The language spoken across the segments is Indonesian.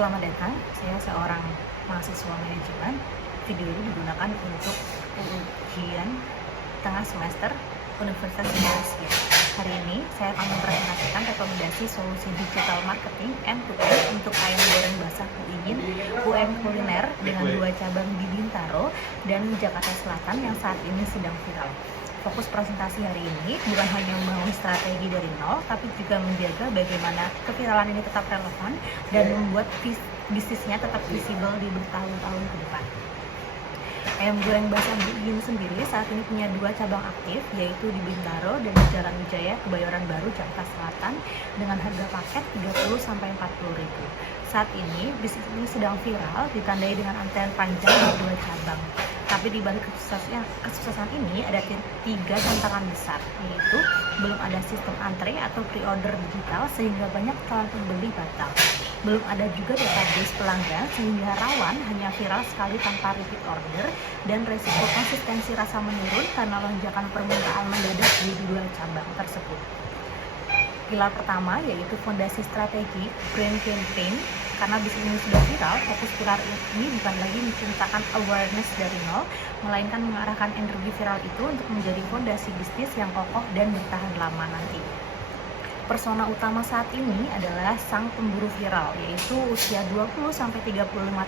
Selamat datang, saya seorang mahasiswa manajemen. Video ini digunakan untuk ujian tengah semester Universitas Indonesia. Hari ini saya akan mempresentasikan rekomendasi solusi digital marketing end-to-end untuk ayam goreng basah Uin, UM Kuliner dengan 2 cabang di Bintaro dan Jakarta Selatan yang saat ini sedang viral. Fokus presentasi hari ini bukan hanya membangun strategi dari nol, tapi juga menjaga bagaimana keviralan ini tetap relevan dan membuat bisnisnya tetap visible di bertahun-tahun ke depan. Ayam goreng basah Uin sendiri saat ini punya 2 cabang aktif, yaitu di Bintaro dan di Jalan Wijaya, Kebayoran Baru, Jakarta Selatan dengan harga paket Rp30.000–Rp40.000. Saat ini bisnis ini sedang viral, ditandai dengan antrean panjang di 2 cabang. Tapi di balik kesuksesan ini ada 3 tantangan besar, yaitu belum ada sistem antre atau pre-order digital sehingga banyak calon pembeli batal. Belum ada juga database pelanggan sehingga rawan hanya viral sekali tanpa repeat order, dan resiko konsistensi rasa menurun karena lonjakan permintaan mendadak di 2 cabang tersebut. Pilar pertama yaitu fondasi strategi brand campaign. Karena bisnis ini sudah viral, fokus pilar ini bukan lagi menciptakan awareness dari nol, melainkan mengarahkan energi viral itu untuk menjadi fondasi bisnis yang kokoh dan bertahan lama nanti. Persona utama saat ini adalah sang pemburu viral, yaitu usia 20–35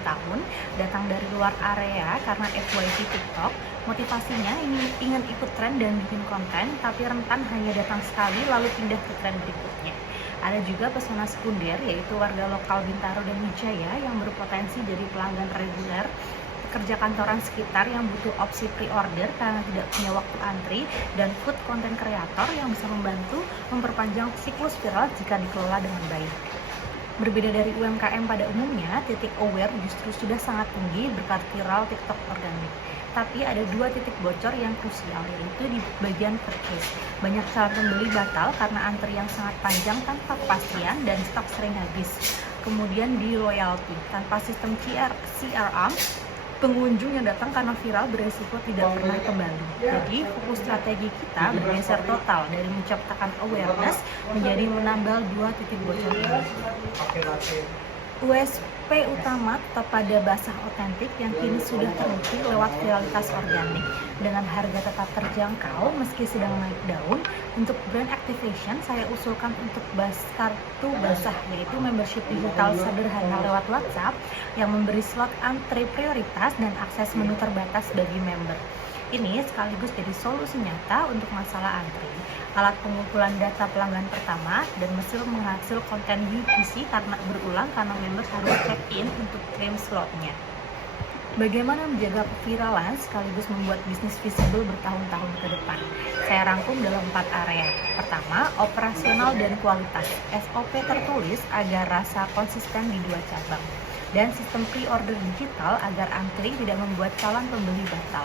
tahun, datang dari luar area karena FYP TikTok. Motivasinya ingin ikut tren dan bikin konten, tapi rentan hanya datang sekali lalu pindah ke tren berikutnya. Ada juga pesona sekunder, yaitu warga lokal Bintaro dan Wijaya yang berpotensi jadi pelanggan reguler, pekerja kantoran sekitar yang butuh opsi pre-order karena tidak punya waktu antri, dan food content creator yang bisa membantu memperpanjang siklus viral jika dikelola dengan baik. Berbeda dari UMKM pada umumnya, titik aware justru sudah sangat tinggi berkat viral TikTok organik. Tapi ada 2 titik bocor yang krusial, yaitu di bagian purchase. Banyak calon pembeli batal karena antri yang sangat panjang tanpa kepastian dan stok sering habis. Kemudian di loyalty, tanpa sistem CRM, pengunjung yang datang karena viral beresiko tidak pernah kembali. Jadi fokus strategi kita bergeser total dari menciptakan awareness menjadi menambal 2 titik bocor ini. USP utama tetap pada basah otentik yang kini sudah terbukti lewat viralitas organik. Dengan harga tetap terjangkau meski sedang naik daun, untuk brand activation saya usulkan untuk kartu basah, yaitu membership digital sederhana lewat WhatsApp yang memberi slot antre prioritas dan akses menu terbatas bagi member. Ini sekaligus jadi solusi nyata untuk masalah antri, alat pengumpulan data pelanggan pertama, dan mesin menghasil konten UGC karena berulang karena member harus check-in untuk claim slotnya. Bagaimana menjaga viralan sekaligus membuat bisnis visible bertahun-tahun ke depan? Saya rangkum dalam 4 area. Pertama, operasional dan kualitas. SOP tertulis agar rasa konsisten di 2 cabang. Dan sistem pre-order digital agar antri tidak membuat calon pembeli batal.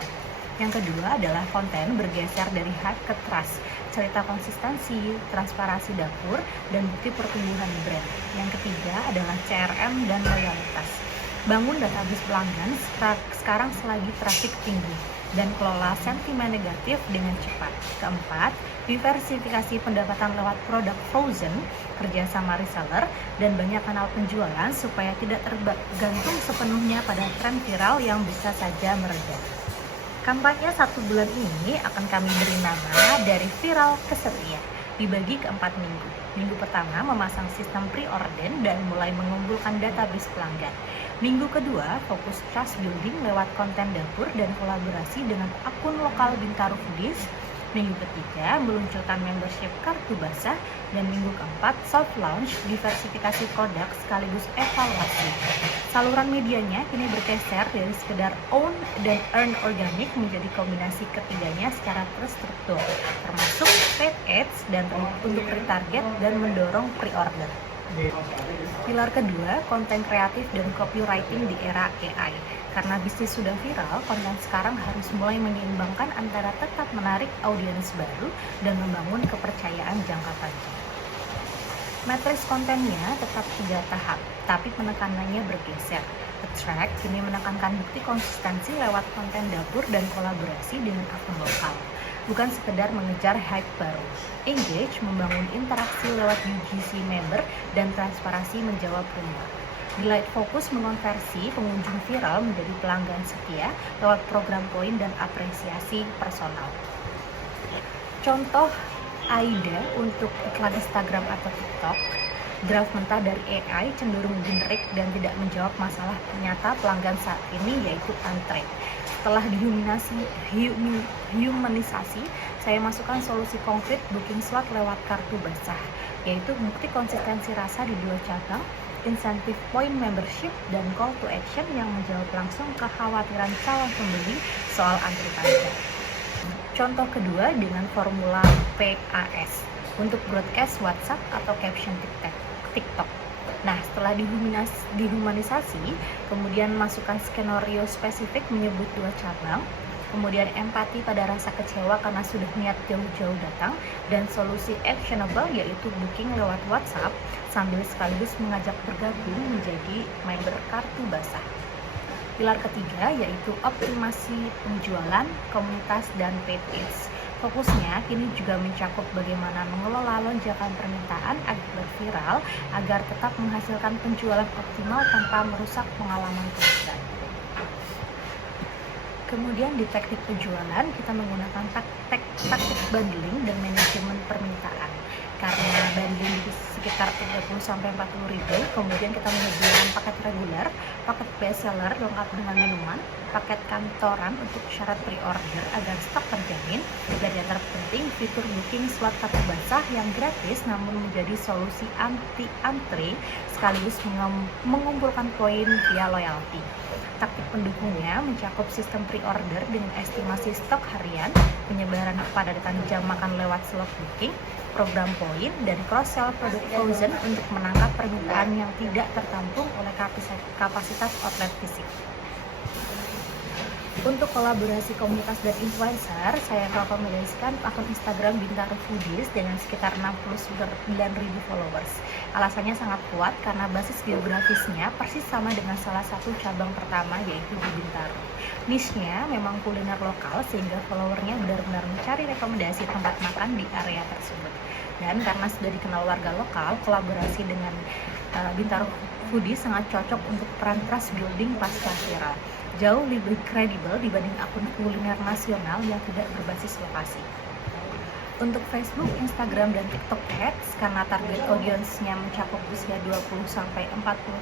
Yang kedua adalah konten bergeser dari hype ke trust, cerita konsistensi, transparansi dapur, dan bukti pertumbuhan brand. Yang ketiga adalah CRM dan loyalitas. Bangun database pelanggan sekarang selagi traffic tinggi, dan kelola sentimen negatif dengan cepat. Keempat, diversifikasi pendapatan lewat produk frozen, kerjasama reseller, dan banyak kanal penjualan supaya tidak tergantung sepenuhnya pada tren viral yang bisa saja mereda. Kampanye 1 bulan ini akan kami beri nama dari viral ke setia, dibagi ke 4 minggu. Minggu pertama memasang sistem pre-order dan mulai mengumpulkan database pelanggan. Minggu kedua fokus trust building lewat konten dapur dan kolaborasi dengan akun lokal Bintaro Foodies. Minggu ketiga meluncurkan membership kartu basah, dan minggu keempat soft launch diversifikasi produk sekaligus evaluasi. Saluran medianya kini bergeser dari sekedar own dan earn organik menjadi kombinasi ketiganya secara terstruktur, termasuk paid ads dan untuk retarget dan mendorong pre-order. Pilar kedua, konten kreatif dan copywriting di era AI. Karena bisnis sudah viral, konten sekarang harus mulai menyeimbangkan antara tetap menarik audiens baru dan membangun kepercayaan jangka panjang. Matriks kontennya tetap 3 tahap, tapi penekanannya bergeser. Attract kini menekankan bukti konsistensi lewat konten dapur dan kolaborasi dengan akun lokal. bukan sekedar mengejar hype baru. Engage membangun interaksi lewat UGC member dan transparansi menjawab rumor. Delight fokus mengonversi pengunjung viral menjadi pelanggan setia lewat program poin dan apresiasi personal. Contoh AIDA untuk iklan Instagram atau TikTok, draft mentah dari AI cenderung generik dan tidak menjawab masalah nyata pelanggan saat ini, yaitu antre. Setelah dihumanisasi, saya masukkan solusi konkret booking slot lewat kartu basah, yaitu bukti konsistensi rasa di 2 cabang, insentif point membership, dan call to action yang menjawab langsung kekhawatiran calon pembeli soal antri panjang. Contoh kedua dengan formula PAS untuk broadcast WhatsApp atau caption TikTok. Nah, setelah dihumanisasi, kemudian masukkan skenario spesifik menyebut 2 cabang, kemudian empati pada rasa kecewa karena sudah niat jauh-jauh datang, dan solusi actionable yaitu booking lewat WhatsApp sambil sekaligus mengajak bergabung menjadi member kartu basah. Pilar ketiga yaitu optimasi penjualan, komunitas, dan paid ads. Fokusnya kini juga mencakup bagaimana mengelola lonjakan permintaan akibat viral agar tetap menghasilkan penjualan optimal tanpa merusak pengalaman pelanggan. Kemudian di teknik penjualan kita menggunakan taktik bundling dan manajemen permintaan. Karena bundling di sekitar 30-40 ribu, kemudian kita menyediakan paket reguler, paket best seller lengkap dengan minuman, paket kantoran untuk syarat pre-order agar stok terjamin, dan yang terpenting fitur booking slot kartu basah yang gratis namun menjadi solusi anti antre sekaligus mengumpulkan poin via loyalty. Taktik pendukungnya mencakup sistem pre-order dengan estimasi stok harian, penyebaran kepadatan jam makan lewat slot booking, program poin, dan cross-sell produk frozen untuk menangkap permintaan yang tidak tertampung oleh kapasitas outlet fisik. Untuk kolaborasi komunitas dan influencer, saya rekomendasikan akun Instagram Bintaro Foodies dengan sekitar 69.000 followers. Alasannya sangat kuat karena basis geografisnya persis sama dengan salah satu cabang pertama yaitu di Bintaro. Niche-nya memang kuliner lokal sehingga followernya benar-benar mencari rekomendasi tempat makan di area tersebut. Dan karena sudah dikenal warga lokal, kolaborasi dengan Bintaro Foodies sangat cocok untuk peran trust building pasca viral. Jauh lebih kredibel dibanding akun kuliner nasional yang tidak berbasis lokasi. Untuk Facebook, Instagram, dan TikTok Ads, karena target audience-nya mencakup usia 20-40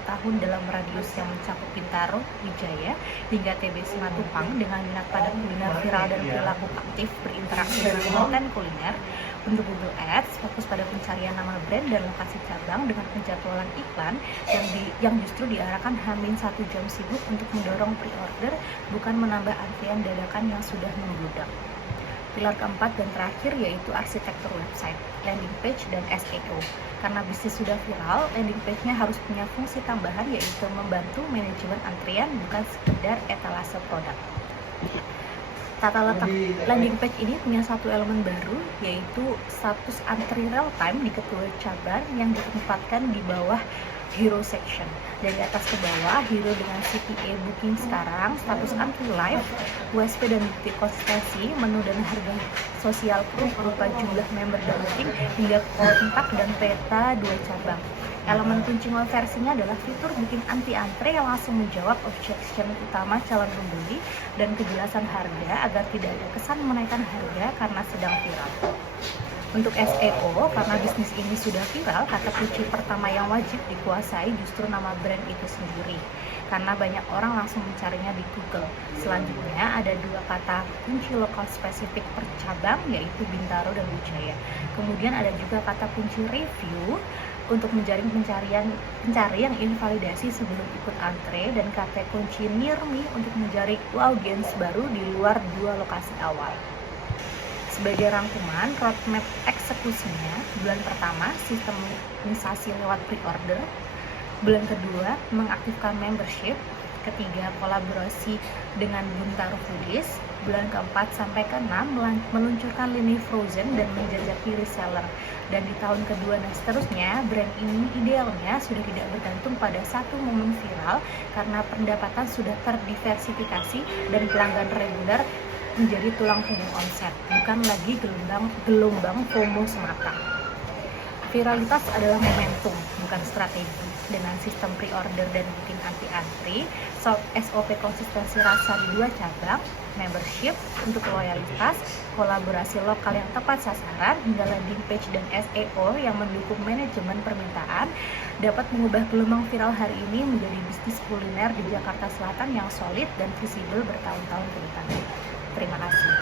tahun dalam radius yang mencakup Bintaro, Wijaya, hingga TB Simatupang dengan minat pada kuliner viral dan perilaku aktif berinteraksi dengan konten kuliner. Untuk Google Ads, fokus pada pencarian nama brand dan lokasi cabang dengan penjadwalan iklan yang justru diarahkan H-1 jam sibuk untuk mendorong pre-order, bukan menambah antrian dadakan yang sudah membludak. Pilar keempat dan terakhir yaitu arsitektur website, landing page, dan SEO. Karena bisnis sudah viral, landing page-nya harus punya fungsi tambahan yaitu membantu manajemen antrian, bukan sekedar etalase produk. Tata letak landing page ini punya satu elemen baru, yaitu status antri real time di kedua cabang yang ditempatkan di bawah hero section. Dari atas ke bawah, hero dengan CTA booking sekarang, status antri live, USP dan bukti konsistensi, menu dan harga sosial proof berupa jumlah member dan booking, hingga kontak dan peta 2 cabang. Elemen kunci versinya adalah fitur booking anti antre yang langsung menjawab objection utama calon pembeli dan kejelasan harga agar tidak ada kesan menaikkan harga karena sedang viral. Untuk SEO, karena bisnis ini sudah viral, kata kunci pertama yang wajib dikuasai justru nama brand itu sendiri, karena banyak orang langsung mencarinya di Google. Selanjutnya ada 2 kata kunci lokal spesifik per cabang, yaitu Bintaro dan Wijaya. Kemudian ada juga kata kunci review untuk menjaring pencari yang invalidasi sebelum ikut antre, dan kata kunci near me untuk menjaring audiens baru di luar 2 lokasi awal. Sebagai rangkuman, roadmap eksekusinya, bulan pertama sistemisasi lewat pre-order, bulan kedua mengaktifkan membership, ketiga kolaborasi dengan Bintaro Foodies, bulan keempat sampai ke-6 meluncurkan lini frozen dan menjajaki reseller, dan di tahun kedua dan seterusnya brand ini idealnya sudah tidak bergantung pada satu momen viral karena pendapatan sudah terdiversifikasi dan pelanggan reguler menjadi tulang punggung omset, bukan lagi gelombang FOMO semata. Viralitas adalah momentum, bukan strategi. Dengan sistem pre-order dan bikin anti-antri, SOP konsistensi rasa di 2 cabang, membership untuk loyalitas, kolaborasi lokal yang tepat sasaran, hingga landing page dan SEO yang mendukung manajemen permintaan, dapat mengubah gelombang viral hari ini menjadi bisnis kuliner di Jakarta Selatan yang solid dan visible bertahun-tahun ke depan. Terima kasih.